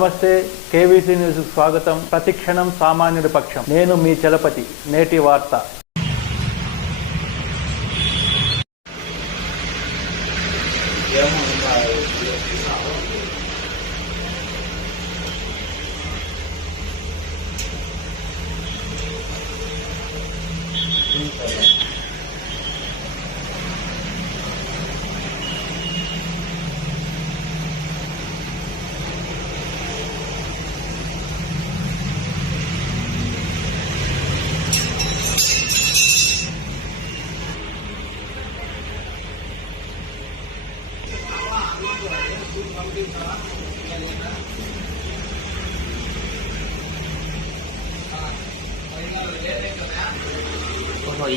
నమస్తే, KVC news స్వాగతం. ప్రతిక్షణం సామాన్యుడి పక్షం. నేను మీ చలపతి. నేటి వార్త.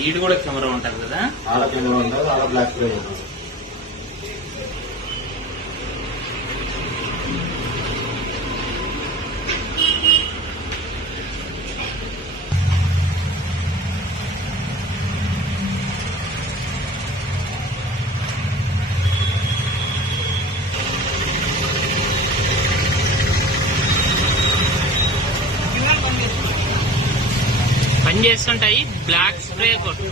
ఈడు కూడా కెమెరా ఉంటుంది కదా, ఆడ కెమెరా ఉంటుంది, ఆడ బ్లాక్ స్క్రీన్ ఉంటుంది. పని చేస్తుంటాయి. బ్లాక్ స్ప్రే కొట్టు.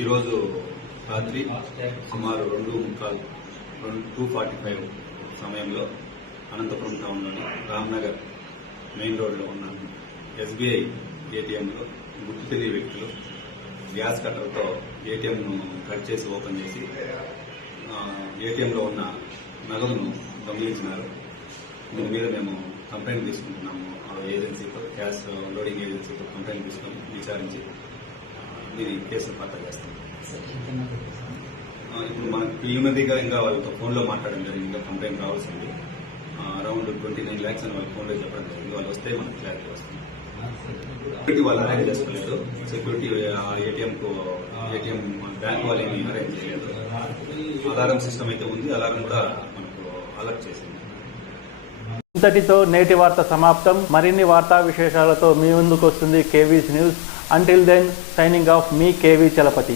ఈరోజు రాత్రి సుమారు 2:45 సమయంలో అనంతపురం టౌన్లోని రామ్నగర్ మెయిన్ రోడ్లో ఉన్న ఎస్బీఐ ఏటీఎంలో గుర్తు తెలియ వ్యక్తులు గ్యాస్ కట్టర్తో ఏటీఎంను కట్ చేసి ఓపెన్ చేసి ఏటీఎంలో ఉన్న నగదును దొంగిలించినారు. దీని మీద మేము కంప్లైంట్ తీసుకుంటున్నాము. ఏజెన్సీతో, గ్యాస్ లోడింగ్ ఏజెన్సీతో కంప్లైంట్ తీసుకొని విచారించి దీని కేసును పత్తా చేస్తాం. ఇప్పుడు మనకు ప్రిలిమినరీగా ఇంకా వాళ్ళతో ఫోన్లో మాట్లాడడం జరిగింది. ఇంకా కంప్లైంట్ రావాల్సింది. అరౌండ్ 29 lakhs అని వాళ్ళ ఫోన్లో చెప్పడం జరిగింది. వాళ్ళు వస్తే మనకు క్లారిటీ వస్తుంది. సెక్యూరిటీ వాళ్ళు అరేంజ్ చేసుకోలేదు. సెక్యూరిటీ ఏటీఎం బ్యాంక్ వాళ్ళు ఏమి అరేంజ్ చేయలేదు. అలారం సిస్టమ్ అయితే ఉంది. అలారం కూడా మనకు అలర్ట్ చేసింది. ఇంతటితో నేటి వార్త సమాప్తం. మరిన్ని వార్తా విశేషాలతో మీ ముందుకు వస్తుంది KVC news. Until then, signing off, me KV Chalapati.